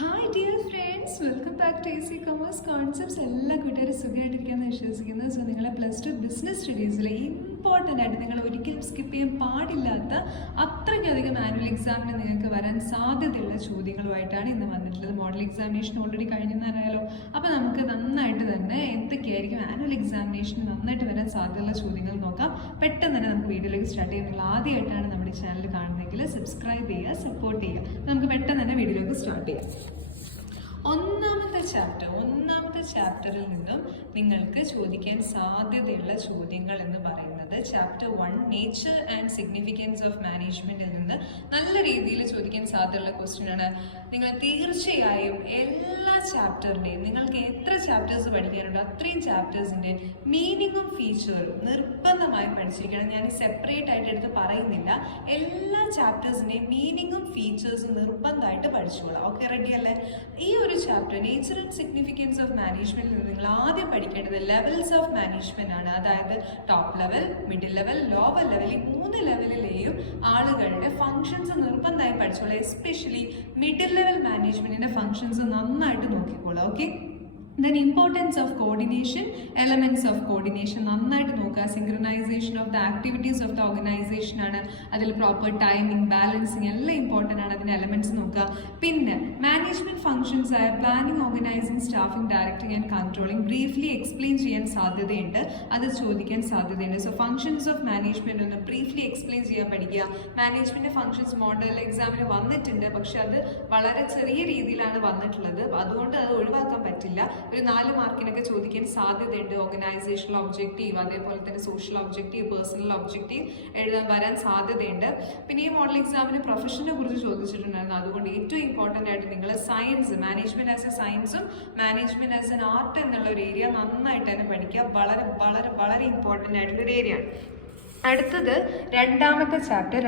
Hi dear friends, welcome back to easy commerce concepts. എല്ലാ കൂട്ടുകാരും സുഖമായിട്ടിരിക്കാമെന്ന് വിശ്വസിക്കുന്നു. സോ നിങ്ങളെ +2 ബിസിനസ് സ്റ്റഡീസിലെ ഇമ്പോർട്ടൻ്റ് ആയിട്ട് നിങ്ങൾ ഒരിക്കലും സ്കിപ്പ് ചെയ്യാൻ പാടില്ലാത്ത അത്രയ്ക്കധികം ആനുവൽ എക്സാമിന് നിങ്ങൾക്ക് വരാൻ സാധ്യതയുള്ള ചോദ്യങ്ങളുമായിട്ടാണ് ഇന്ന് വന്നിട്ടുള്ളത്. മോഡൽ എക്സാമിനേഷൻ ഓൾറെഡി കഴിഞ്ഞെന്ന് അറിയാലോ. അപ്പോൾ നമുക്ക് നന്നായിട്ട് തന്നെ എന്തൊക്കെയായിരിക്കും ആനുവൽ എക്സാമിനേഷന് നന്നായിട്ട് വരാൻ സാധ്യതയുള്ള ചോദ്യങ്ങൾ നോക്കാം. പെട്ടെന്ന് തന്നെ നമുക്ക് വീഡിയോയിലേക്ക് സ്റ്റാർട്ട് ചെയ്യാം. നിങ്ങൾ ആദ്യമായിട്ടാണ് നമ്മുടെ ചാനൽ കാണുന്നതെങ്കിൽ സബ്സ്ക്രൈബ് ചെയ്യുക, സപ്പോർട്ട് ചെയ്യുക. നമുക്ക് പെട്ടെന്ന് തന്നെ വീഡിയോയിലേക്ക് സ്റ്റാർട്ട് ചെയ്യാം. ഒന്നാമത്തെ ചാപ്റ്ററിൽ നിന്നും നിങ്ങൾക്ക് ചോദിക്കാൻ സാധ്യതയുള്ള ചോദ്യങ്ങൾ എന്ന് പറയുന്നത് chapter 1 nature and significance of മാനേജ്മെന്റിൽ നിന്ന് നല്ല രീതിയിൽ ചോദിക്കാൻ സാധ്യതയുള്ള ക്വസ്റ്റ്യൻ ആണ്. നിങ്ങൾ തീർച്ചയായും എല്ലാ ചാപ്റ്ററിൻ്റെയും നിങ്ങൾക്ക് എത്ര ചാപ്റ്റേഴ്സ് പഠിക്കാനുണ്ടോ അത്രയും ചാപ്റ്റേഴ്സിൻ്റെ മീനിങ്ങും ഫീച്ചറും നിർബന്ധമായും പഠിച്ചിരിക്കണം. ഞാൻ സെപ്പറേറ്റ് ആയിട്ട് എടുത്ത് പറയുന്നില്ല. എല്ലാ ചാപ്റ്റേഴ്സിൻ്റെയും മീനിങ്ങും ഫീച്ചേഴ്സും നിർബന്ധമായിട്ട് പഠിച്ചോളാം. ഓക്കെ, റെഡി അല്ലേ? ഈ ഒരു chapter nature and significance of മാനേജ്മെന്റിൽ നിന്ന് നിങ്ങൾ ആദ്യം പഠിക്കേണ്ടത് ലെവൽസ് ഓഫ് മാനേജ്മെന്റ് ആണ്. അതായത് top level, middle level, lower level, ഈ 3 ലെവലിലെയും ആളുകളുടെ ഫങ്ഷൻസ് നിർബന്ധമായി പഠിച്ചോളാം. എസ്പെഷ്യലി മിഡിൽ ലെവൽ മാനേജ്മെന്റിന്റെ ഫങ്ഷൻസ് നന്നായിട്ട് നോക്കിക്കോളാം. Okay, then importance of coordination, elements of coordination നന്നായിട്ട് നോക്കുക. Synchronisation of the activities of the organisation ആണ്. അതിൽ പ്രോപ്പർ ടൈമിംഗ്, ബാലൻസിങ് എല്ലാം ഇമ്പോർട്ടൻ്റ് ആണ്. അതിൻ്റെ എലമെന്റ്സ് നോക്കുക. പിന്നെ മാനേജ്മെന്റ് ഫംഗ്ഷൻസ് ആയ planning, organising, staffing, directing and controlling briefly explain ചെയ്യാൻ സാധ്യതയുണ്ട്. അത് ചോദിക്കാൻ സാധ്യതയുണ്ട്. സോ ഫംഗ്ഷൻസ് ഓഫ് മാനേജ്മെന്റ് ഒന്ന് ബ്രീഫ്ലി എക്സ്പ്ലെയിൻ ചെയ്യാൻ പഠിക്കുക. മാനേജ്മെന്റ് ഫംഗ്ഷൻസ് മോഡൽ എക്സാമിന് വന്നിട്ടുണ്ട്, പക്ഷെ അത് വളരെ ചെറിയ രീതിയിലാണ് വന്നിട്ടുള്ളത്. അതുകൊണ്ട് അത് ഒഴിവാക്കാൻ പറ്റില്ല. ഒരു 4 മാർക്കിനൊക്കെ ചോദിക്കാൻ സാധ്യതയുണ്ട്. ഓർഗനൈസേഷണൽ ഒബ്ജക്റ്റീവ്, അതേപോലെ തന്നെ സോഷ്യൽ ഒബ്ജക്റ്റീവ്, പേഴ്സണൽ ഒബ്ജക്റ്റീവ് വരാൻ സാധ്യതയുണ്ട്. പിന്നെ ഈ മോഡൽ എക്സാമിന് പ്രൊഫഷനെ കുറിച്ച് ചോദിച്ചിട്ടുണ്ടായിരുന്നു. അതുകൊണ്ട് ഏറ്റവും ഇമ്പോർട്ടൻ്റ് ആയിട്ട് നിങ്ങൾ സയൻസ്, മാനേജ്മെന്റ് ആസ് എ സയൻസും മാനേജ്മെന്റ് ആസ് എൻ ആർട്ട് എന്നുള്ള ഒരു ഏരിയ നന്നായിട്ട് തന്നെ പഠിക്കുക. വളരെ വളരെ വളരെ ഇമ്പോർട്ടൻ്റ് ആയിട്ടുള്ള ഒരു ഏരിയ ആണ്. അടുത്തത് രണ്ടാമത്തെ ചാപ്റ്റർ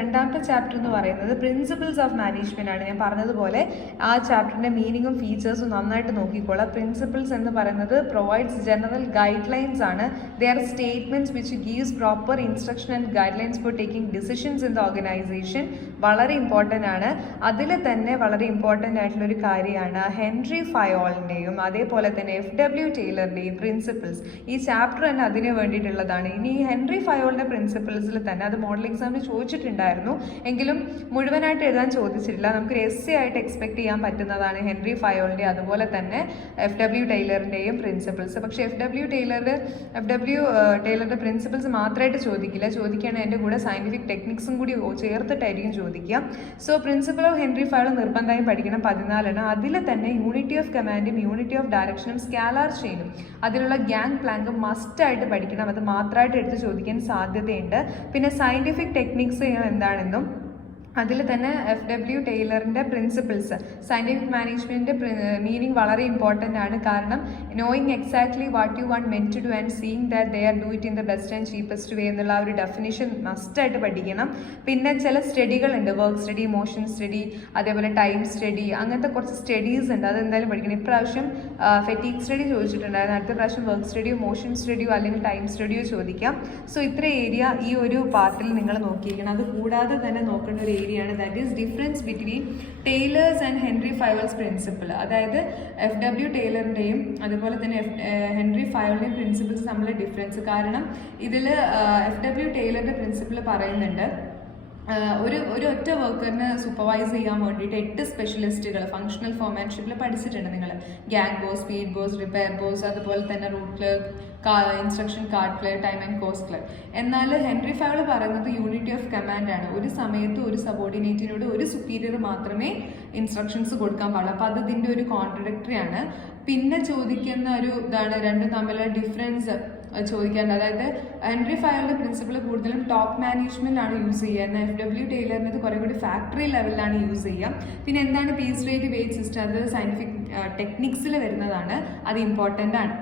എന്ന് പറയുന്നത് പ്രിൻസിപ്പിൾസ് ഓഫ് മാനേജ്മെന്റ് ആണ്. ഞാൻ പറഞ്ഞതുപോലെ ആ ചാപ്റ്ററിന്റെ മീനിങ്ങും ഫീച്ചേഴ്സും നന്നായിട്ട് നോക്കിക്കോളാം. പ്രിൻസിപ്പിൾസ് എന്ന് പറയുന്നത് പ്രൊവൈഡ്സ് ജനറൽ ഗൈഡ് ലൈൻസ് ആണ്. They are statements which gives proper instruction and guide lines four taking decisions in the organisation. വളരെ ഇമ്പോർട്ടൻ്റ് ആണ്. അതിൽ തന്നെ വളരെ ഇമ്പോർട്ടൻ്റ് ആയിട്ടുള്ള ഒരു കാര്യമാണ് ഹെൻറി ഫയോളിൻ്റെയും അതേപോലെ തന്നെ FW ടൈലറിൻ്റെയും പ്രിൻസിപ്പിൾസ്. ഈ ചാപ്റ്റർ തന്നെ അതിന് വേണ്ടിയിട്ടുള്ളതാണ്. ഇനി ഈ ഹെൻറി ഫയോളിൻ്റെ പ്രിൻസിപ്പിൾസിൽ തന്നെ അത് മോഡൽ എക്സാമിന് ചോദിച്ചിട്ടുണ്ടായിരുന്നു, എങ്കിലും മുഴുവനായിട്ട് എഴുതാൻ ചോദിച്ചിട്ടില്ല. നമുക്ക് എസ്സേ ആയിട്ട് എക്സ്പെക്ട് ചെയ്യാൻ പറ്റുന്നതാണ് ഹെൻറി ഫയോളിൻ്റെ അതുപോലെ തന്നെ FW ടൈലറിൻ്റെയും പ്രിൻസിപ്പിൾസ്. പക്ഷേ FW ടൈലറുടെ പ്രിൻസിപ്പിൾസ് മാത്രമായിട്ട് ചോദിക്കുകയാണെങ്കിൽ അതിൻ്റെ കൂടെ സയൻറ്റിഫിക് ടെക്നിക്സും കൂടി ചേർത്തിട്ടായിരിക്കും ചോദിക്കുക. So principle of Henry Fayol നിർബന്ധമായും പഠിക്കണം. 14 അതിൽ തന്നെ യൂണിറ്റി ഓഫ് കമാൻഡും യൂണിറ്റി ഓഫ് ഡയറക്ഷനും സ്കാലാർ ചെയിനും അതിലുള്ള ഗ്യാങ് പ്ലാങ്കും മസ്റ്റായിട്ട് പഠിക്കണം. അത് മാത്രമായിട്ട് എടുത്ത് ചോദിക്കാൻ സാധ്യതയുണ്ട്. പിന്നെ സയൻറ്റിഫിക് ടെക്നിക്സ് എന്താണെന്നും അതിൽ തന്നെ FW ടൈലറിൻ്റെ പ്രിൻസിപ്പിൾസ്, സയൻറ്റിഫിക് മാനേജ്മെൻറ്റിൻ്റെ മീനിങ് വളരെ ഇമ്പോർട്ടൻ്റ് ആണ്. കാരണം knowing exactly what you want men to do and seeing that they are do it in the best and cheapest way എന്നുള്ള ഒരു ഡെഫിനിഷൻ മസ്റ്റായിട്ട് പഠിക്കണം. പിന്നെ ചില സ്റ്റഡികളുണ്ട്, വർക്ക് സ്റ്റഡി, മോഷൻ സ്റ്റഡി, അതേപോലെ ടൈം സ്റ്റഡി, അങ്ങനത്തെ കുറച്ച് സ്റ്റഡീസ് ഉണ്ട്. അതെന്തായാലും പഠിക്കണം. ഇപ്രാവശ്യം ഫെറ്റീഗ് സ്റ്റഡി ചോദിച്ചിട്ടുണ്ടായിരുന്നു. അടുത്ത പ്രാവശ്യം വർക്ക് സ്റ്റഡിയോ മോഷൻ സ്റ്റഡിയോ അല്ലെങ്കിൽ ടൈം സ്റ്റഡിയോ ചോദിക്കാം. സോ ഇത്ര ഏരിയ ഈ ഒരു പാർട്ടിൽ നിങ്ങൾ നോക്കിയിരിക്കണം. അത് കൂടാതെ തന്നെ നോക്കേണ്ട ഒരു ഏരിയയാണ്, that is difference between Taylor's and Henry Fayol's principle. അതായത് FW ടൈലറിൻ്റെയും അതുപോലെ തന്നെ ഹെൻറി ഫയോളിൻ്റെയും പ്രിൻസിപ്പിൾസ് തമ്മിലുള്ള ഡിഫറൻസ്. കാരണം ഇതിൽ FW ടൈലറിൻ്റെ പ്രിൻസിപ്പിൾ പറയുന്നുണ്ട് ഒരു ഒറ്റ വർക്കറിന് സൂപ്പർവൈസ് ചെയ്യാൻ വേണ്ടിയിട്ട് 8 സ്പെഷ്യലിസ്റ്റുകൾ ഫങ്ഷണൽ ഫോർമാൻഷിപ്പിൽ പഠിച്ചിട്ടുണ്ട് നിങ്ങൾ. Gang boss, speed boss, repair boss, അതുപോലെ തന്നെ route clerk, instruction card clerk, time and cost clerk. എന്നാൽ ഹെൻറി ഫയോൾ പറയുന്നത് യൂണിറ്റി ഓഫ് കമാൻഡ് ആണ്. ഒരു സമയത്ത് ഒരു സബോർഡിനേറ്റിനോട് ഒരു സുപ്പീരിയർ മാത്രമേ ഇൻസ്ട്രക്ഷൻസ് കൊടുക്കാൻ പാടുള്ളൂ. അപ്പോൾ അത് ഇതിൻ്റെ ഒരു കോൺട്രഡിക്ടറി ആണ്. പിന്നെ ചോദിക്കുന്ന ഒരു ഇതാണ് രണ്ടും തമ്മിലുള്ള ഡിഫറൻസ് ചോദിക്കേണ്ടത്. അതായത് ഹെൻറി ഫയോളിൻ്റെ പ്രിൻസിപ്പിൾ കൂടുതലും ടോപ്പ് മാനേജ്മെന്റ് ആണ് യൂസ് ചെയ്യുക, എന്നാൽ FW ടൈലറിനത് കുറേ കൂടി ഫാക്ടറി ലെവലിലാണ് യൂസ് ചെയ്യുക. പിന്നെ എന്താണ് പീസ് റേറ്റ് വേജ് സിസ്റ്റം, അത് സയൻറ്റിഫിക് ടെക്നിക്സിൽ വരുന്നതാണ്. അത് ഇമ്പോർട്ടൻ്റ് ആണ്.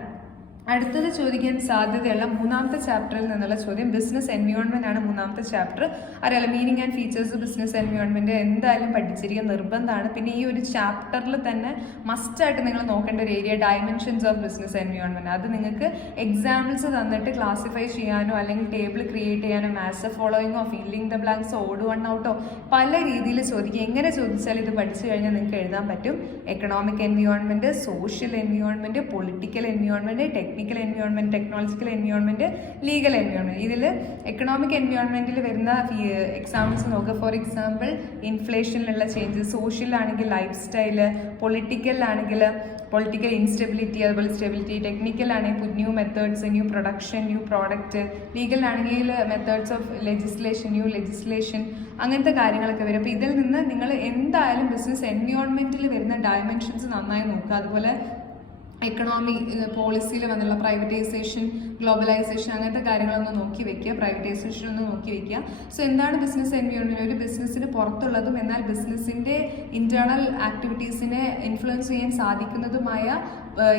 അടുത്തത് ചോദിക്കാൻ സാധ്യതയുള്ള മൂന്നാമത്തെ ചാപ്റ്ററിൽ നിന്നുള്ള ചോദ്യം ബിസിനസ് എൻവയോൺമെന്റ് ആണ് മൂന്നാമത്തെ ചാപ്റ്റർ. അറിയാലോ, meaning and features business environment എന്തായാലും പഠിച്ചിരിക്കുക നിർബന്ധമാണ്. പിന്നെ ഈ ഒരു ചാപ്റ്ററിൽ തന്നെ മസ്റ്റായിട്ട് നിങ്ങൾ നോക്കേണ്ട ഒരു area dimensions of business environment. അത് നിങ്ങൾക്ക് എക്സാമ്പിൾസ് തന്നിട്ട് ക്ലാസിഫൈ ചെയ്യാനോ അല്ലെങ്കിൽ ടേബിൾ ക്രിയേറ്റ് ചെയ്യാനോ മാത്സ് ഫോളോയിങ്ങോ ഫില്ലിംഗ് ദ ബ്ലാങ്ക്സോ ഓഡ് വൺ ഔട്ടോ പല രീതിയിൽ ചോദിക്കുക. എങ്ങനെ ചോദിച്ചാൽ ഇത് പഠിച്ചു കഴിഞ്ഞാൽ നിങ്ങൾക്ക് എഴുതാൻ പറ്റും. Economic environment, social environment, political environment, technical environment, technological environment, legal environment. ഇതിൽ എക്കണോമിക് എൻവയോൺമെന്റിൽ വരുന്ന എക്സാമ്പിൾസ് നോക്കുക. ഫോർ എക്സാമ്പിൾ ഇൻഫ്ലേഷനിലുള്ള ചേഞ്ചസ്, സോഷ്യലാണെങ്കിൽ ലൈഫ് സ്റ്റൈല്, പൊളിറ്റിക്കലാണെങ്കിൽ പൊളിറ്റിക്കൽ ഇൻസ്റ്റെബിലിറ്റി, അതുപോലെ സ്റ്റെബിലിറ്റി, ടെക്നിക്കലാണെങ്കിൽ new methods, new production, new product, ലീഗലാണെങ്കിൽ methods of legislation, new legislation, അങ്ങനത്തെ കാര്യങ്ങളൊക്കെ വരും. അപ്പോൾ ഇതിൽ നിന്ന് നിങ്ങൾ എന്തായാലും ബിസിനസ് എൻവയോൺമെന്റിൽ വരുന്ന ഡയമെൻഷൻസ് നന്നായി നോക്കുക. അതുപോലെ എക്കണോമി പോളിസിയിൽ വന്നുള്ള പ്രൈവറ്റൈസേഷൻ, ഗ്ലോബലൈസേഷൻ, അങ്ങനത്തെ കാര്യങ്ങളൊന്ന് നോക്കി വെക്കുക. പ്രൈവറ്റൈസേഷൻ ഒന്ന് നോക്കി വെക്കുക. സോ എന്താണ് ബിസിനസ് എൻവയോൺമെന്റ്? ഒരു ബിസിനസ്സിന് പുറത്തുള്ളതും എന്നാൽ ബിസിനസ്സിന്റെ ഇന്റേണൽ ആക്ടിവിറ്റീസിനെ ഇൻഫ്ലുവൻസ് ചെയ്യാൻ സാധിക്കുന്നതുമായ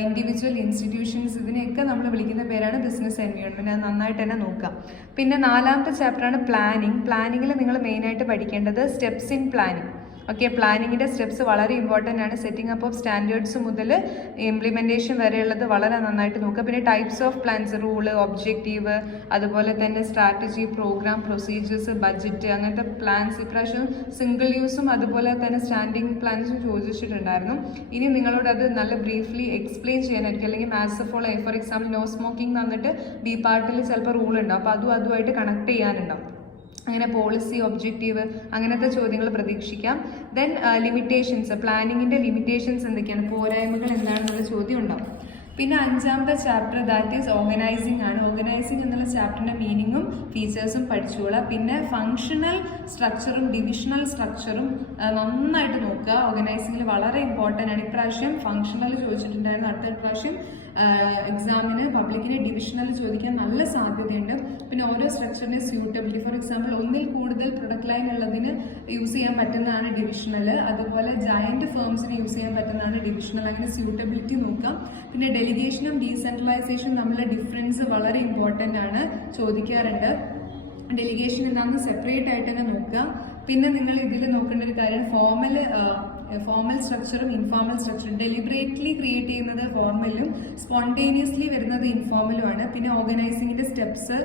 ഇൻഡിവിജ്വൽ ഇൻസ്റ്റിറ്റ്യൂഷൻസ്, ഇതിനെയൊക്കെ നമ്മൾ വിളിക്കുന്ന പേരാണ് ബിസിനസ് എൻവയോൺമെന്റ്. അത് നന്നായിട്ട് തന്നെ നോക്കാം. പിന്നെ നാലാമത്തെ ചാപ്റ്ററാണ് പ്ലാനിങ്. പ്ലാനിങ്ങിൽ നിങ്ങൾ മെയിനായിട്ട് പഠിക്കേണ്ടത് സ്റ്റെപ്സ് ഇൻ പ്ലാനിങ്. ഓക്കെ, പ്ലാനിങ്ങിൻ്റെ സ്റ്റെപ്സ് വളരെ ഇമ്പോർട്ടൻ്റ് ആണ്. സെറ്റിംഗ് അപ്പ് ഓഫ് സ്റ്റാൻഡേർഡ്സ് മുതൽ ഇംപ്ലിമെൻറ്റേഷൻ വരെയുള്ളത് വളരെ നന്നായിട്ട് നോക്കുക. പിന്നെ types of plans, rule, objective, അതുപോലെ തന്നെ സ്ട്രാറ്റജി, പ്രോഗ്രാം, പ്രൊസീജിയേഴ്സ്, ബഡ്ജറ്റ്, അങ്ങനത്തെ പ്ലാൻസ് ഇപ്രാവശ്യം സിംഗിൾ യൂസും അതുപോലെ തന്നെ സ്റ്റാൻഡിങ് പ്ലാൻസും ചോദിച്ചിട്ടുണ്ടായിരുന്നു. ഇനി നിങ്ങളോട് അത് നല്ല ബ്രീഫ്ലി എക്സ്പ്ലെയിൻ ചെയ്യാനായിരിക്കും. അല്ലെങ്കിൽ match follow, for example no smoking തന്നിട്ട് ബി പാർട്ടിൽ ചിലപ്പോൾ റൂൾ ഉണ്ടാവും. അപ്പോൾ അതുമായിട്ട് കണക്ട് ചെയ്യാനുണ്ടാവും. അങ്ങനെ പോളിസി, ഒബ്ജക്റ്റീവ്, അങ്ങനത്തെ ചോദ്യങ്ങൾ പ്രതീക്ഷിക്കാം. ദെൻ ലിമിറ്റേഷൻസ്, പ്ലാനിങ്ങിൻ്റെ ലിമിറ്റേഷൻസ് എന്തൊക്കെയാണ്, പോരായ്മകൾ എന്താണെന്നുള്ള ചോദ്യം ഉണ്ടാവും. പിന്നെ അഞ്ചാമത്തെ ചാപ്റ്റർ ദാറ്റ് ഈസ് ഓർഗനൈസിംഗ് ആണ്. ഓർഗനൈസിംഗ് എന്നുള്ള ചാപ്റ്ററിൻ്റെ മീനിങ്ങും ഫീച്ചേഴ്സും പഠിച്ചോളാം. പിന്നെ ഫങ്ഷണൽ സ്ട്രക്ചറും ഡിവിഷണൽ സ്ട്രക്ചറും നന്നായിട്ട് നോക്കുക. ഓർഗനൈസിംഗിൽ വളരെ ഇമ്പോർട്ടൻ്റ് ആണ്. ഇപ്രാവശ്യം ഫങ്ഷണൽ ചോദിച്ചിട്ടുണ്ടായിരുന്നു. അടുത്ത പ്രാവശ്യം എക്സാമിന് പബ്ലിക്കിന് ഡിവിഷണൽ ചോദിക്കാൻ നല്ല സാധ്യതയുണ്ട്. പിന്നെ ഓരോ സ്ട്രക്ചറിൻ്റെ സ്യൂട്ടബിലിറ്റി, ഫോർ എക്സാമ്പിൾ ഒന്നിൽ കൂടുതൽ പ്രൊഡക്റ്റ് ലൈൻ ഉള്ളതിന് യൂസ് ചെയ്യാൻ പറ്റുന്നതാണ് ഡിവിഷണൽ. അതുപോലെ ജയന്റ് ഫേംസിന് യൂസ് ചെയ്യാൻ പറ്റുന്നതാണ് ഡിവിഷണൽ. അങ്ങനെ സ്യൂട്ടബിലിറ്റി നോക്കാം. പിന്നെ ഡെലിഗേഷനും ഡീസെൻട്രലൈസേഷനും തമ്മിലുള്ള ഡിഫറൻസ് വളരെ ഇമ്പോർട്ടൻ്റ് ആണ്, ചോദിക്കാറുണ്ട്. ഡെലിഗേഷൻ എന്താണെന്ന് സെപ്പറേറ്റ് ആയിട്ട് തന്നെ നോക്കുക. പിന്നെ നിങ്ങൾ ഇതിൽ നോക്കേണ്ട ഒരു കാര്യം ഫോർമൽ സ്ട്രക്ചറും ഇൻഫോർമൽ സ്ട്രക്ചറും. ഡെലിബറേറ്റ്ലി ക്രിയേറ്റ് ചെയ്യുന്നത് ഫോർമലും സ്പോണ്ടേനിയസ്ലി വരുന്നത് ഇൻഫോർമലുമാണ്. പിന്നെ ഓർഗനൈസിങ്ങിന്റെ സ്റ്റെപ്സ്,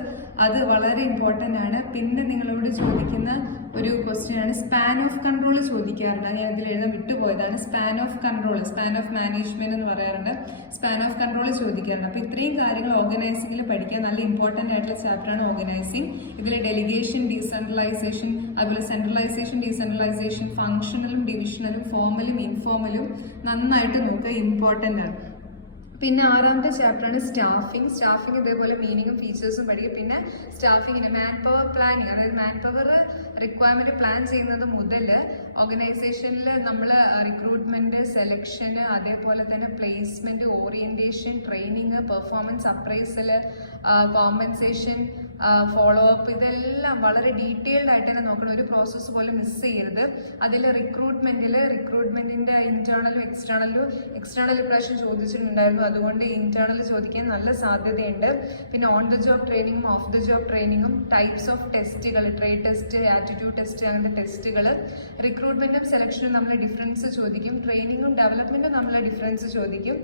അത് വളരെ ഇമ്പോർട്ടൻ്റ് ആണ്. പിന്നെ നിങ്ങളോട് ചോദിക്കുന്ന ഒരു ക്വസ്റ്റ്യൻ ആണ് സ്പാൻ ഓഫ് കൺട്രോൾ ചോദിക്കാറുണ്ട്. ഞാൻ ഇതിൽ എഴുതാൻ വിട്ടുപോയതാണ്. Span of control, span of management എന്ന് പറയാറുണ്ട്. സ്പാൻ ഓഫ് കൺട്രോൾ ചോദിക്കാറുണ്ട്. അപ്പോൾ ഇത്രയും കാര്യങ്ങൾ ഓർഗനൈസിംഗിൽ പഠിക്കാൻ നല്ല ഇമ്പോർട്ടൻ്റ് ആയിട്ടുള്ള ചാപ്റ്ററാണ് ഓർഗനൈസിംഗ്. ഇതിൽ ഡെലിഗേഷൻ, ഡീസെൻട്രലൈസേഷൻ, അതുപോലെ സെൻട്രലൈസേഷൻ, ഡീസെൻട്രലൈസേഷൻ, ഫങ്ഷണലും ഡിവിഷണലും ഫോർമലും ഇൻഫോർമലും നന്നായിട്ട് നോക്കുക, ഇമ്പോർട്ടൻ്റ് ആണ്. പിന്നെ ആറാമത്തെ ചാപ്റ്ററാണ് സ്റ്റാഫിംഗ്. സ്റ്റാഫിംഗ് ഇതേപോലെ മീനിങ്ങും ഫീച്ചേഴ്സും പഠിക്കുക. പിന്നെ സ്റ്റാഫിങ്ങിന് മാൻ പവർ പ്ലാനിങ്, അതായത് മാൻ പവർ റിക്വയർമെൻറ്റ് പ്ലാൻ ചെയ്യുന്നത് മുതൽ ഓർഗനൈസേഷനിൽ നമ്മൾ റിക്രൂട്ട്മെൻറ്റ്, സെലക്ഷന്, അതേപോലെ തന്നെ placement, orientation, training, performance appraisal, compensation, follow up, ഇതെല്ലാം വളരെ ഡീറ്റെയിൽഡ് ആയിട്ട് തന്നെ നോക്കണം. ഒരു പ്രോസസ്സ് പോലും മിസ് ചെയ്യരുത്. അതിൽ റിക്രൂട്ട്മെൻറ്റിൻ്റെ ഇൻറ്റേർണലും എക്സ്റ്റേണൽ ഇപ്രാവശ്യം ചോദിച്ചിട്ടുണ്ടായിരുന്നു. അതുകൊണ്ട് ഇൻറ്റേർണൽ ചോദിക്കാൻ നല്ല സാധ്യതയുണ്ട്. പിന്നെ ഓൺ ദ ജോബ് ട്രെയിനിങ്ങും ഓഫ് ദ ജോബ് ട്രെയിനിങ്ങും, ടൈപ്സ് ഓഫ് ടെസ്റ്റുകൾ, ട്രേഡ് ടെസ്റ്റ്, ആറ്റിറ്റ്യൂഡ് ടെസ്റ്റ്, അങ്ങനത്തെ ടെസ്റ്റുകൾ. റിക്രൂട്ട്മെൻറ്റും സെലക്ഷനും നമ്മൾ ഡിഫറൻസ് ചോദിക്കും. ട്രെയിനിങ്ങും ഡെവലപ്മെൻറ്റും നമ്മൾ ഡിഫറൻസ് ചോദിക്കും.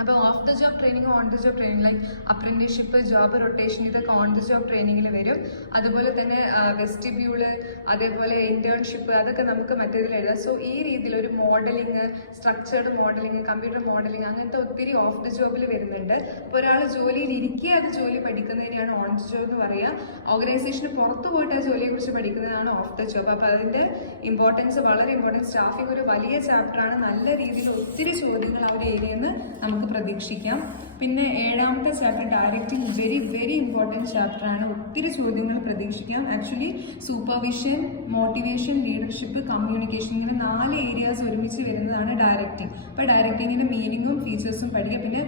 അപ്പോൾ of the job training, on the job training, like apprenticeship, job rotation, ഇതൊക്കെ ഓൺ ദ ജോബ് ട്രെയിനിങ്ങിൽ വരും. അതുപോലെ തന്നെ വെസ്റ്റിബ്യൂള്, അതേപോലെ ഇന്റേൺഷിപ്പ്, അതൊക്കെ നമുക്ക് മറ്റേതിൽ എഴുതാം. സോ ഈ രീതിയിൽ ഒരു modelling, structured modelling, computer modelling, അങ്ങനത്തെ ഒത്തിരി ഓഫ് ദ ജോബിൽ വരുന്നുണ്ട്. അപ്പോൾ ഒരാൾ ജോലിയിൽ ഇരിക്കുക അത് ജോലി പഠിക്കുന്നതിനെയാണ് ഓൺ ദ ജോബ് എന്ന് പറയുക. ഓർഗനൈസേഷന് പുറത്ത് പോയിട്ട് ആ ജോലിയെക്കുറിച്ച് പഠിക്കുന്നതാണ് ഓഫ് ദ ജോബ്. അപ്പോൾ അതിൻ്റെ ഇമ്പോർട്ടൻസ് വളരെ ഇമ്പോർട്ടൻറ്റ്. സ്റ്റാഫിംഗ് ഒരു വലിയ ചാപ്റ്ററാണ്. നല്ല രീതിയിൽ ഒത്തിരി ചോദ്യങ്ങൾ ആ ഒരു ഏരിയയിൽ നിന്ന് നമുക്ക് പ്രതീക്ഷിക്കാം. പിന്നെ ഏഴാമത്തെ chapter directing, very very important ചാപ്റ്ററാണ്. ഒത്തിരി ചോദ്യങ്ങൾ പ്രതീക്ഷിക്കാം. Actually supervision, motivation, leadership, communication, ഇങ്ങനെ 4 ഏരിയാസ് ഒരുമിച്ച് വരുന്നതാണ് ഡയറക്റ്റിംഗ്. അപ്പോൾ ഡയറക്റ്റിങ്ങിൻ്റെ മീനിങ്ങും ഫീച്ചേഴ്സും പഠിക്കുക. പിന്നെ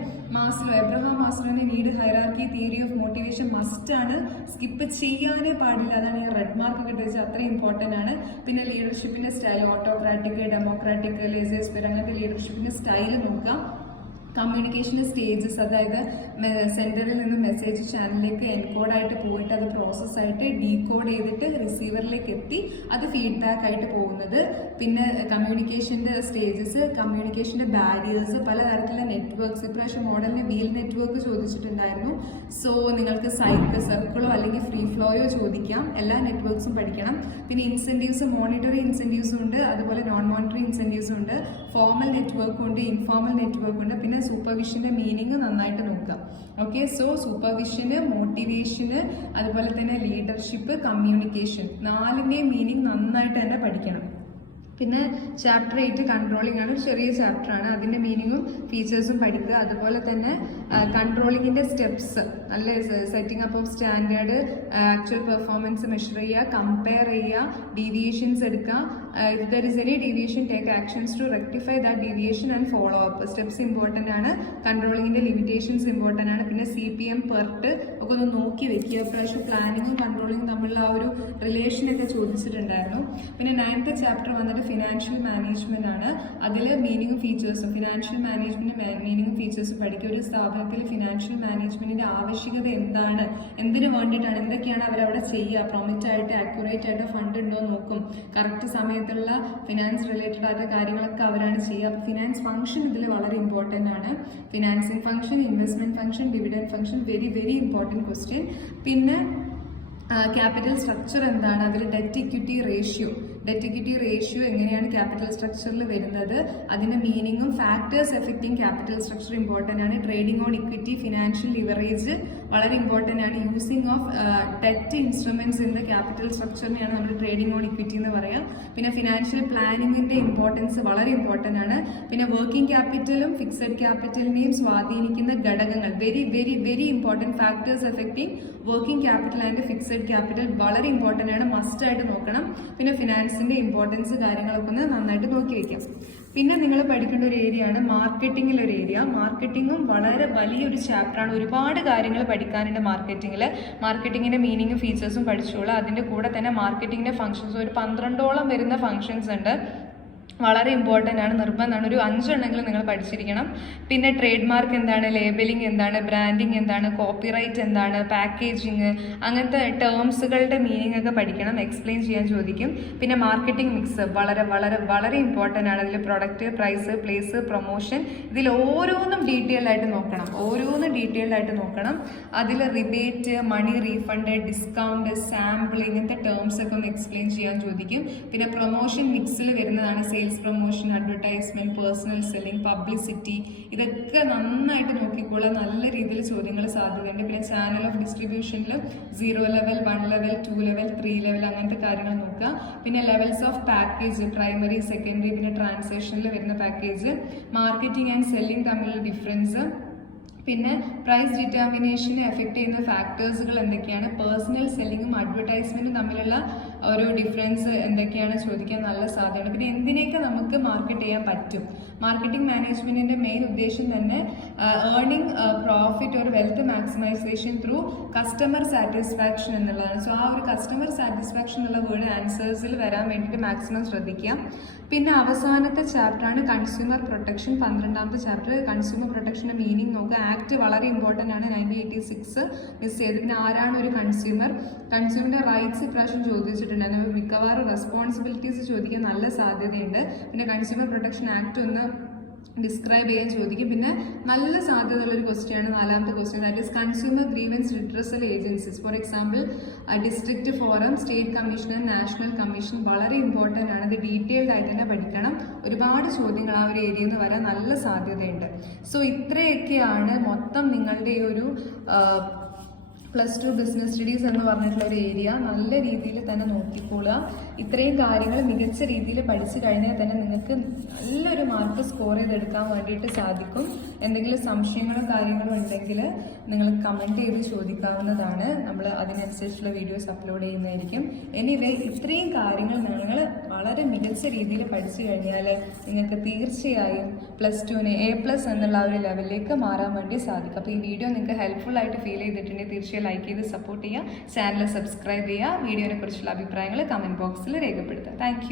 എബ്രഹാം മാസ്ലോന്റെ need hierarchy theory of motivation മസ്റ്റാണ്, സ്കിപ്പ് ചെയ്യാനേ പാടില്ല. അതാണ് ഈ റെഡ് മാർക്ക് കിട്ടിയത്, അത്രയും ഇമ്പോർട്ടൻ്റ് ആണ്. പിന്നെ ലീഡർഷിപ്പിൻ്റെ സ്റ്റൈൽ, ഓട്ടോക്രാറ്റിക്, ഡെമോക്രാറ്റിക്, ലേസേഴ്സ്പെയർ, അങ്ങനത്തെ ലീഡർഷിപ്പിൻ്റെ സ്റ്റൈൽ നോക്കാം. കമ്മ്യൂണിക്കേഷൻ്റെ സ്റ്റേജസ്, അതായത് സെൻറ്ററിൽ നിന്ന് മെസ്സേജ് ചാനലിലേക്ക് എൻകോഡായിട്ട് പോയിട്ട് അത് പ്രോസസ്സായിട്ട് ഡീകോഡ് ചെയ്തിട്ട് റിസീവറിലേക്ക് എത്തി അത് ഫീഡ്ബാക്ക് ആയിട്ട് പോകുന്നത്. പിന്നെ കമ്മ്യൂണിക്കേഷൻ്റെ സ്റ്റേജസ്, കമ്മ്യൂണിക്കേഷൻ്റെ ബാരിയേഴ്സ്, പലതരത്തിലുള്ള നെറ്റ്വർക്ക്സ്. ഇപ്രാവശ്യം മോഡലിന് വീൽ നെറ്റ്വർക്ക് ചോദിച്ചിട്ടുണ്ടായിരുന്നു. സോ നിങ്ങൾക്ക് സർക്കിളോ അല്ലെങ്കിൽ ഫ്രീ ഫ്ലോയോ ചോദിക്കാം. എല്ലാ നെറ്റ്വർക്ക്സും പഠിക്കണം. പിന്നെ ഇൻസെൻറ്റീവ്സ്, മോണിറ്ററി ഇൻസെൻറ്റീവ്സും ഉണ്ട്, അതുപോലെ നോൺ മോണിറ്ററി ഇൻസെൻറ്റീവ്സും ഉണ്ട്, ഫോർമൽ നെറ്റ്വർക്കും ഉണ്ട്, ഇൻഫോർമൽ നെറ്റ്വർക്കും ഉണ്ട്. പിന്നെ സൂപ്പർവിഷൻ്റെ മീനിങ് നന്നായിട്ട് നോക്കുക. ഓക്കെ, സോ സൂപ്പർവിഷന്, മോട്ടിവേഷന്, അതുപോലെ തന്നെ ലീഡർഷിപ്പ്, കമ്മ്യൂണിക്കേഷൻ, നാലിൻ്റെയും മീനിങ് നന്നായിട്ട് തന്നെ പഠിക്കണം. പിന്നെ ചാപ്റ്റർ 8 കൺട്രോളിംഗ് ആണ്, ചെറിയ ചാപ്റ്ററാണ്. അതിൻ്റെ മീനിങ്ങും ഫീച്ചേഴ്സും പഠിക്കുക. അതുപോലെ തന്നെ കൺട്രോളിങ്ങിൻ്റെ സ്റ്റെപ്സ്, നല്ല setting up of standard, actual performance measure ചെയ്യുക, കമ്പയർ ചെയ്യുക, ഡീവിയേഷൻസ് എടുക്കുക. If there is any deviation take actions to rectify that deviation and follow up. Steps important ആണ്. കൺട്രോളിങ്ങിൻ്റെ ലിമിറ്റേഷൻസ് ഇമ്പോർട്ടൻ്റ് ആണ്. പിന്നെ CPM പെർട്ട് ഒക്കെ ഒന്ന് നോക്കി വെക്കുക. പ്രാവശ്യം പ്ലാനിങ്ങും കൺട്രോളിങ്ങും തമ്മിലുള്ള ആ ഒരു റിലേഷനൊക്കെ ചോദിച്ചിട്ടുണ്ടായിരുന്നു. പിന്നെ 9th ചാപ്റ്റർ വന്നിട്ട് ഫിനാൻഷ്യൽ മാനേജ്മെന്റ് ആണ്. അതിൽ മീനിങ്ങും ഫീച്ചേഴ്സും, ഫിനാൻഷ്യൽ മാനേജ്മെന്റ് മീനിങ്ങും ഫീച്ചേഴ്സും പഠിക്കുക. ഒരു സ്ഥാപനത്തിൽ ഫിനാൻഷ്യൽ മാനേജ്മെന്റിന്റെ ആവശ്യകത എന്താണ്, എന്തിനു വേണ്ടിയിട്ടാണ്, എന്തൊക്കെയാണ് അവരവിടെ ചെയ്യുക, പ്രൊമിറ്റ് ആയിട്ട് ആക്യുറേറ്റ് ആയിട്ട് ഫണ്ട് ഉണ്ടോ നോക്കും, കറക്റ്റ് സമയത്തുള്ള ഫിനാൻസ് റിലേറ്റഡ് ആയിട്ട് കാര്യങ്ങളൊക്കെ അവരാണ് ചെയ്യുക. അപ്പോൾ ഫിനാൻസ് ഫംഗ്ഷൻ ഇതിൽ വളരെ ഇമ്പോർട്ടൻ്റ് ആണ്. Financing function, investment function, dividend function, very very important question. പിന്നെ ക്യാപിറ്റൽ സ്ട്രക്ചർ എന്താണ്, അതിൽ ഡെറ്റ് ഇക്വിറ്റി റേഷ്യോ എങ്ങനെയാണ് ക്യാപിറ്റൽ സ്ട്രക്ചറിൽ വരുന്നത്, അതിൻ്റെ മീനിങ്ങും factors affecting capital structure important ആണ്. Trading on equity, financial leverage വളരെ ഇമ്പോർട്ടൻ്റ് ആണ്. Using of debt instruments in the capital സ്ട്രക്ചറിനെയാണ് നമ്മൾ ട്രേഡിംഗ് ഓൺ ഇക്വിറ്റി എന്ന് പറയാം. പിന്നെ ഫിനാൻഷ്യൽ പ്ലാനിങ്ങിൻ്റെ ഇമ്പോർട്ടൻസ് വളരെ ഇമ്പോർട്ടൻ്റ് ആണ്. പിന്നെ വർക്കിംഗ് ക്യാപിറ്റലും ഫിക്സഡ് ക്യാപിറ്റലിനെയും സ്വാധീനിക്കുന്ന ഘടകങ്ങൾ, very very very important. Factors affecting working capital and fixed capital വളരെ ഇമ്പോർട്ടൻ്റ് ആണ്, മസ്റ്റ് ആയിട്ട് നോക്കണം. പിന്നെ ഫിനാൻസിന്റെ ഇമ്പോർട്ടൻസ് കാര്യങ്ങളൊക്കെ ഒന്ന് നന്നായിട്ട് നോക്കി വെക്കാം. പിന്നെ നിങ്ങൾ പഠിക്കേണ്ട ഒരു ഏരിയ ആണ് മാർക്കറ്റിംഗിലൊരു ഏരിയ. മാർക്കറ്റിംഗും വളരെ വലിയൊരു ചാപ്റ്ററാണ്. ഒരുപാട് കാര്യങ്ങൾ പഠിക്കാനുണ്ട് മാർക്കറ്റിംഗിൽ. മാർക്കറ്റിംഗിന്റെ മീനിങ്ങും ഫീച്ചേഴ്സും പഠിച്ചോളൂ. അതിൻ്റെ കൂടെ തന്നെ മാർക്കറ്റിംഗിന്റെ ഫംഗ്ഷൻസ് ഒരു 12ഓളം വരുന്ന ഫംഗ്ഷൻസ് ഉണ്ട്. വളരെ ഇമ്പോർട്ടൻ്റ് ആണ്, നിർബന്ധമാണ്. ഒരു 5 എണ്ണമെങ്കിലും നിങ്ങൾ പഠിച്ചിരിക്കണം. പിന്നെ ട്രേഡ് മാർക്ക് എന്താണ്, ലേബലിംഗ് എന്താണ്, ബ്രാൻഡിങ് എന്താണ്, കോപ്പിറൈറ്റ് എന്താണ്, പാക്കേജിങ്, അങ്ങനത്തെ ടേംസുകളുടെ മീനിങ് ഒക്കെ പഠിക്കണം, എക്സ്പ്ലെയിൻ ചെയ്യാൻ ചോദിക്കും. പിന്നെ മാർക്കറ്റിംഗ് മിക്സ് വളരെ വളരെ വളരെ ഇമ്പോർട്ടൻ്റ് ആണ്. അതിൽ പ്രൊഡക്റ്റ്, പ്രൈസ്, പ്ലേസ്, പ്രൊമോഷൻ, ഇതിൽ ഓരോന്നും ഡീറ്റെയിൽഡ് ആയിട്ട് നോക്കണം. അതിൽ rebate, money refund, discount, sample, ഇങ്ങനത്തെ ടേംസ് ഒക്കെ ഒന്ന് എക്സ്പ്ലെയിൻ ചെയ്യാൻ ചോദിക്കും. പിന്നെ പ്രൊമോഷൻ മിക്സിൽ വരുന്നതാണ് sales promotion, advertisement, personal selling, publicity, ഇതൊക്കെ നന്നായിട്ട് നോക്കിക്കോളുക. നല്ല രീതിയിൽ ചോദ്യങ്ങൾ സാധ്യതയുണ്ട്. പിന്നെ ചാനൽ ഓഫ് ഡിസ്ട്രിബ്യൂഷനിൽ 0 ലെവൽ, 1 ലെവൽ, 2 ലെവൽ, 3 ലെവൽ, അങ്ങനത്തെ കാര്യങ്ങൾ നോക്കുക. പിന്നെ levels of package, primary, secondary, പിന്നെ ട്രാൻസാക്ഷനിൽ വരുന്ന പാക്കേജ്, മാർക്കറ്റിംഗ് ആൻഡ് സെല്ലിംഗ് തമ്മിലുള്ള ഡിഫറൻസ്, പിന്നെ പ്രൈസ് ഡിറ്റർമിനേഷനെ എഫക്റ്റ് ചെയ്യുന്ന ഫാക്ടേഴ്സുകൾ എന്തൊക്കെയാണ്, പേഴ്സണൽ സെല്ലിങ്ങും അഡ്വർടൈസ്മെൻറ്റും തമ്മിലുള്ള ഒരു ഡിഫറൻസ് എന്തൊക്കെയാണ് ചോദിക്കാൻ നല്ല സാധ്യതയുണ്ട്. പിന്നെ എന്തിനെയൊക്കെ നമുക്ക് മാർക്കറ്റ് ചെയ്യാൻ പറ്റും. മാർക്കറ്റിംഗ് മാനേജ്മെൻറ്റിൻ്റെ മെയിൻ ഉദ്ദേശം തന്നെ ഏർണിംഗ് പ്രോഫിറ്റ് ഒരു wealth maximisation through customer satisfaction എന്നുള്ളതാണ്. സോ ആ ഒരു കസ്റ്റമർ സാറ്റിസ്ഫാക്ഷൻ എന്നുള്ള വേർഡ് ആൻസേഴ്സിൽ വരാൻ വേണ്ടിയിട്ട് മാക്സിമം ശ്രദ്ധിക്കുക. പിന്നെ അവസാനത്തെ ചാപ്റ്ററാണ് consumer protection, 12ാമത്തെ chapter. Consumer പ്രൊട്ടക്ഷൻ്റെ meaning നോക്കുക. ആക്ട് വളരെ ഇമ്പോർട്ടൻ്റ് ആണ്, 1986 മിസ് ചെയ്ത്. പിന്നെ ആരാണ് ഒരു കൺസ്യൂമറിൻ്റെ റൈറ്റ്സ് ഇപ്രാവശ്യം ചോദിച്ചിട്ടുണ്ട്. അത് മിക്കവാറും റെസ്പോൺസിബിലിറ്റീസ് ചോദിക്കാൻ നല്ല സാധ്യതയുണ്ട്. പിന്നെ കൺസ്യൂമർ പ്രൊട്ടക്ഷൻ ആക്ട് ഒന്ന് ഡിസ്ക്രൈബ് ചെയ്യാൻ ചോദിക്കും. പിന്നെ നല്ല സാധ്യതയുള്ളൊരു ക്വസ്റ്റ്യൻ ആണ് 4ാമത്തെ question, that is consumer grievance redressal agencies. For example district forum, state commission, national commission വളരെ ഇമ്പോർട്ടൻ്റ് ആണ്. ഇത് ഡീറ്റെയിൽഡ് ആയിട്ട് തന്നെ പഠിക്കണം. ഒരുപാട് ചോദ്യങ്ങൾ ആ ഒരു ഏരിയയിൽ നിന്ന് വരാൻ നല്ല സാധ്യതയുണ്ട്. സോ ഇത്രയൊക്കെയാണ് മൊത്തം നിങ്ങളുടെ ഈ ഒരു +2 ബിസിനസ് സ്റ്റഡീസ് എന്ന് പറഞ്ഞിട്ടുള്ള ഒരു ഏരിയ. നല്ല രീതിയിൽ തന്നെ നോക്കിക്കൊള്ളുക. ഇത്രയും കാര്യങ്ങൾ മികച്ച രീതിയിൽ പഠിച്ചു കഴിഞ്ഞാൽ തന്നെ നിങ്ങൾക്ക് നല്ലൊരു മാർക്ക് സ്കോർ ചെയ്തെടുക്കാൻ വേണ്ടിയിട്ട് സാധിക്കും. എന്തെങ്കിലും സംശയങ്ങളും കാര്യങ്ങളും ഉണ്ടെങ്കിൽ നിങ്ങൾ കമൻറ്റ് ചെയ്ത് ചോദിക്കാവുന്നതാണ്. നമ്മൾ അതിനനുസരിച്ചുള്ള വീഡിയോസ് അപ്ലോഡ് ചെയ്യുന്നതായിരിക്കും. എനിവേ ഇത്രയും കാര്യങ്ങൾ നിങ്ങൾ വളരെ മികച്ച രീതിയിൽ പഠിച്ചു കഴിഞ്ഞാൽ നിങ്ങൾക്ക് തീർച്ചയായും +2ന് A+ എന്നുള്ള ഒരു ലെവലിലേക്ക് മാറാൻ വേണ്ടി സാധിക്കും. അപ്പോൾ ഈ വീഡിയോ നിങ്ങൾക്ക് ഹെൽപ്ഫുൾ ആയിട്ട് ഫീൽ ചെയ്തിട്ടുണ്ടെങ്കിൽ തീർച്ചയായും ലൈക്ക് ചെയ്ത് സപ്പോർട്ട് ചെയ്യുക, ചാനൽ സബ്സ്ക്രൈബ് ചെയ്യുക, വീഡിയോനെ കുറിച്ചുള്ള അഭിപ്രായങ്ങൾ കമൻറ്റ് ബോക്സിൽ രേഖപ്പെടുത്തുക. താങ്ക്